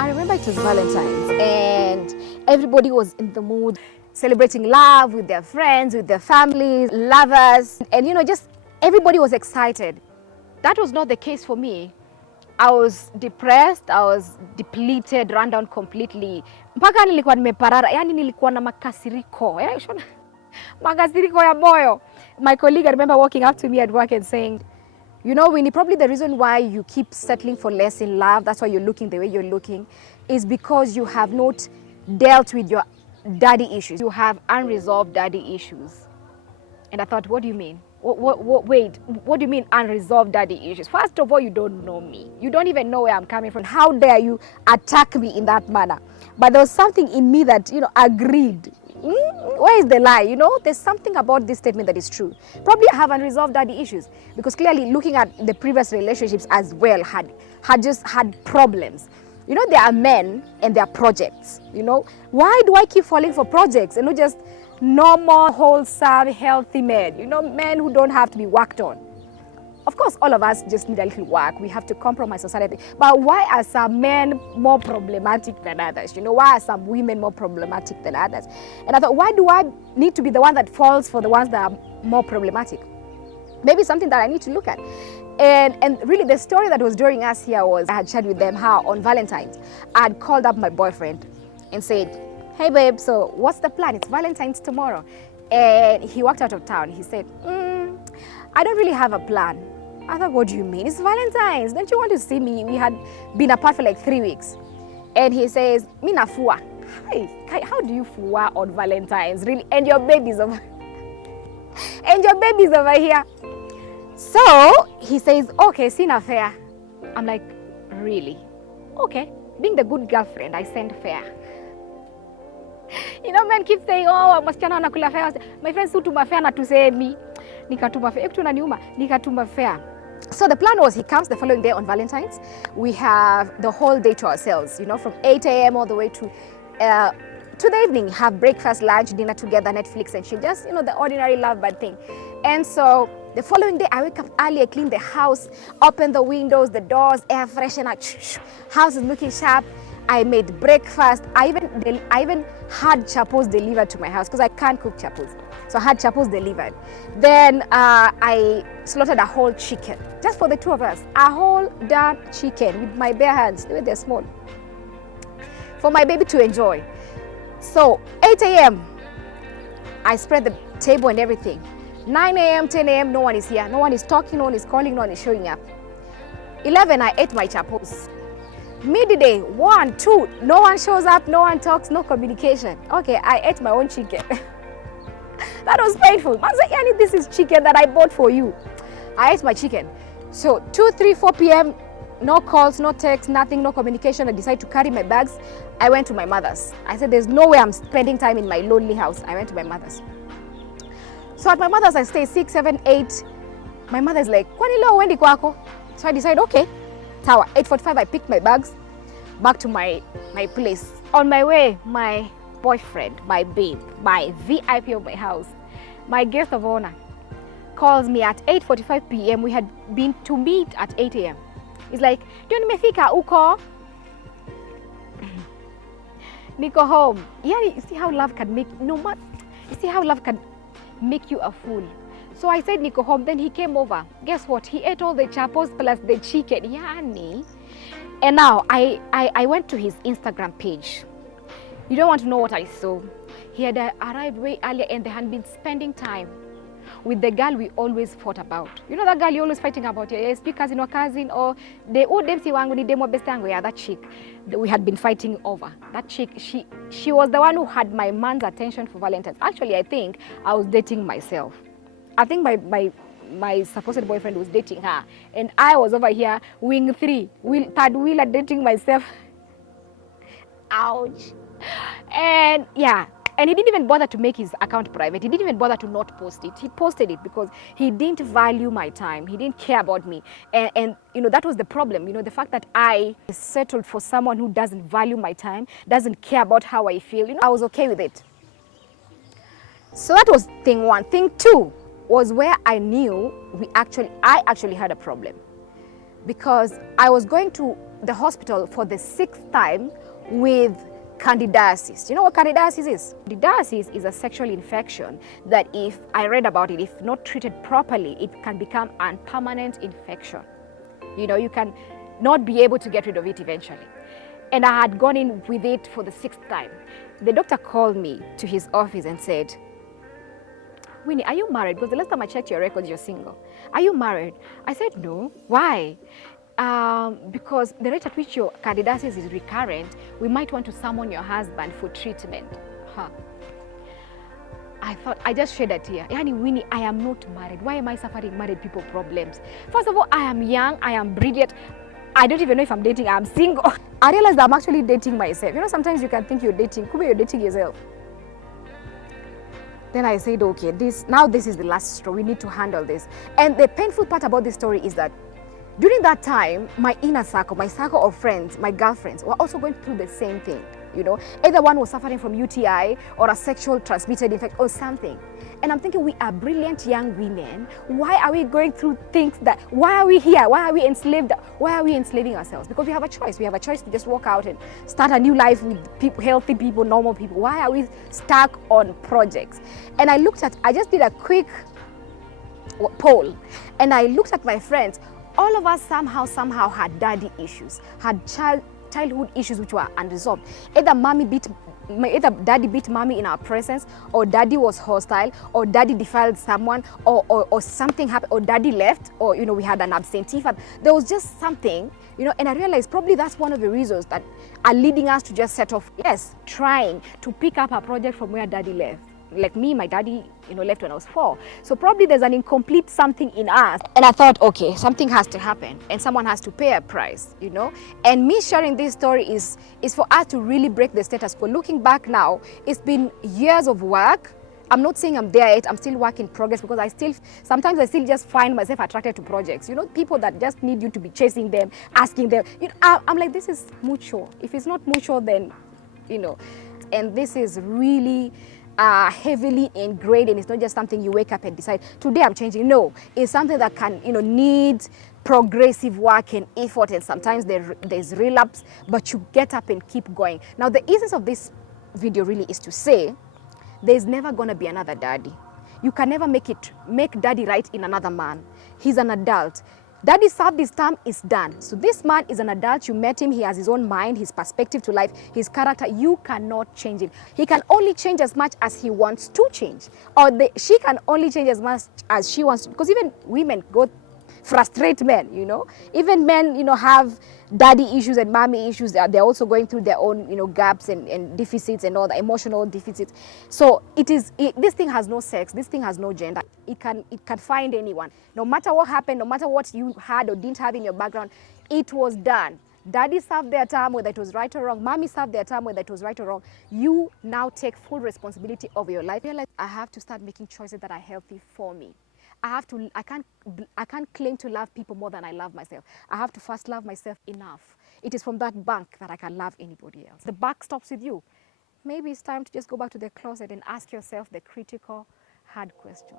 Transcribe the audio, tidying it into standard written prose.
I remember it was Valentine's and everybody was in the mood, celebrating love with their friends, with their families, lovers, and just everybody was excited. That was not the case for me. I was depressed, I was depleted, run down completely. Mpaka nilikuwa nimeparara, yani nilikuwa na makasiriko. Makasiriko ya moyo. My colleague, I remember walking up to me at work and saying, Winnie, probably the reason why you keep settling for less in love, that's why you're looking the way you're looking, is because you have not dealt with your daddy issues. You have unresolved daddy issues. And I thought, what do you mean? Wait, what do you mean unresolved daddy issues? First of all, you don't know me. You don't even know where I'm coming from. How dare you attack me in that manner? But there was something in me that, agreed. Where is the lie? There's something about this statement that is true. Probably I have unresolved daddy issues because clearly looking at the previous relationships as well had problems. There are men and there are projects. Why do I keep falling for projects and not just normal, wholesome, healthy men? Men who don't have to be worked on. Of course, all of us just need a little work. We have to compromise society. But why are some men more problematic than others? Why are some women more problematic than others? And I thought, why do I need to be the one that falls for the ones that are more problematic? Maybe something that I need to look at. And really the story that was during us here was, I had shared with them how on Valentine's, I had called up my boyfriend and said, hey babe, so what's the plan? It's Valentine's tomorrow. And he walked out of town. He said, I don't really have a plan. I thought, what do you mean? It's Valentine's. Don't you want to see me? We had been apart for like 3 weeks. And he says, Mina fua. Hi, how do you fua on Valentine's? Really? And your baby's over here. So he says, okay, sina fare. I'm like, really? Okay. Being the good girlfriend, I sent fare. Men keep saying, oh, wasichana wanakula fare. My friends hutuma fare na tusemi. Nikatuma fare. Kitu naniuma, nikatuma fare. So the plan was he comes the following day on Valentine's. We have the whole day to ourselves, from 8 a.m. all the way to the evening. Have breakfast, lunch, dinner together, Netflix and shit. Just, the ordinary lovebird thing. And so the following day, I wake up early, I clean the house, open the windows, the doors, air freshener. House is looking sharp. I made breakfast. I even had chapos delivered to my house because I can't cook chapos. So I had chapos delivered. Then I slaughtered a whole chicken, just for the two of us. A whole darn chicken with my bare hands, the way they're small, for my baby to enjoy. So 8 a.m., I spread the table and everything. 9 a.m., 10 a.m., no one is here. No one is talking, no one is calling, no one is showing up. 11, I ate my chapos. Midday, 1, 2, no one shows up, no one talks, no communication. Okay, I ate my own chicken. That was painful. Man said, Yani, this is chicken that I bought for you. I ate my chicken. So 2, 3, 4 p.m., no calls, no texts, nothing, no communication. I decided to carry my bags. I went to my mother's. I said, there's no way I'm spending time in my lonely house. I went to my mother's. So at my mother's, I stay 6, 7, 8. My mother's like, kwani leo uendi kwako? So I decided, okay. Tower, 8:45, I picked my bags, back to my place. On my way, my boyfriend, my babe, my VIP of my house, my guest of honor, calls me at 8:45 p.m. We had been to meet at 8 a.m. He's like, ndio nimefika uko? Niko home. Yeah, you see how love can make, you see how love can make you a fool. So I said niko home, then he came over. Guess what? He ate all the chapos plus the chicken. Yani. And now I went to his Instagram page. You don't want to know what I saw. He had arrived way earlier and they had been spending time with the girl we always fought about. You know that girl you're always fighting about? Yes, cousin or cousin or the demsi wangu ni demo best yangu. Yeah, that chick that we had been fighting over. That chick, she was the one who had my man's attention for Valentine's. Actually, I think I was dating myself. I think my supposed boyfriend was dating her, and I was over here wing 3, third wheeler dating myself. Ouch. And yeah, and he didn't even bother to make his account private. He didn't even bother to not post it. He posted it because he didn't value my time. He didn't care about me, and that was the problem. The fact that I settled for someone who doesn't value my time, doesn't care about how I feel. I was okay with it. So that was thing 1. Thing 2 was where I knew I actually had a problem, because I was going to the hospital for the 6th time with candidiasis. You know what candidiasis is? Candidiasis is a sexual infection that, if I read about it, if not treated properly, it can become a permanent infection. You know, you can not be able to get rid of it eventually. And I had gone in with it for the 6th time. The doctor called me to his office and said, Winnie, are you married? Because the last time I checked your records, you're single. Are you married? I said, no. Why? Because the rate at which your candidiasis is recurrent, we might want to summon your husband for treatment. Huh. I thought, I just shed a tear. Yani, Winnie, I am not married. Why am I suffering married people problems? First of all, I am young, I am brilliant. I don't even know if I'm dating, I'm single. I realized I'm actually dating myself. You know, sometimes you can think you're dating, could be you're dating yourself. Then I said, okay, this is the last straw. We need to handle this. And the painful part about this story is that during that time, my inner circle, my circle of friends, my girlfriends were also going through the same thing. You know, either one was suffering from UTI or a sexual transmitted infection or something. And I'm thinking, we are brilliant young women. Why are we going through things that, why are we here? Why are we enslaved? Why are we enslaving ourselves? Because we have a choice. We have a choice to just walk out and start a new life with people, healthy people, normal people. Why are we stuck on projects? And I just did a quick poll, and I looked at my friends. All of us somehow had daddy issues, had childhood issues which were unresolved. Either daddy beat mommy in our presence, or daddy was hostile, or daddy defiled someone, or something happened, or daddy left, or you know, we had an absentee father. There was just something, you know, and I realized probably that's one of the reasons that are leading us to just set off, trying to pick up a project from where daddy left. Like me, my daddy, you know, left when I was 4. So probably there's an incomplete something in us. And I thought, okay, something has to happen and someone has to pay a price, you know. And me sharing this story is for us to really break the status quo. Looking back now, it's been years of work. I'm not saying I'm there yet. I'm still work in progress, because sometimes I still just find myself attracted to projects. You know, people that just need you to be chasing them, asking them. You know, I'm like, this is mutual. If it's not mutual, then, you know. And this is really heavily ingrained, and it's not just something you wake up and decide, today I'm changing. No, it's something that can, you know, need progressive work and effort, and sometimes there's relapse, but you get up and keep going. Now, the essence of this video really is to say, there's never gonna be another daddy. You can never make daddy right in another man. He's an adult. Daddy served his term, is done. So this man is an adult. You met him. He has his own mind, his perspective to life, his character. You cannot change him. He can only change as much as he wants to change. Or she can only change as much as she wants to. Because even women frustrate men, you know. Even men, you know, have daddy issues and mommy issues. They're also going through their own, you know, gaps and deficits and all the emotional deficits. So this thing has no sex. This thing has no gender. It can find anyone. No matter what happened, no matter what you had or didn't have in your background, it was done. Daddy served their time, whether it was right or wrong. Mommy served their time, whether it was right or wrong. You now take full responsibility of your life. You're like, I have to start making choices that are healthy for me. I can't claim to love people more than I love myself. I have to first love myself enough. It is from that bank that I can love anybody else. The buck stops with you. Maybe it's time to just go back to the closet and ask yourself the critical, hard questions.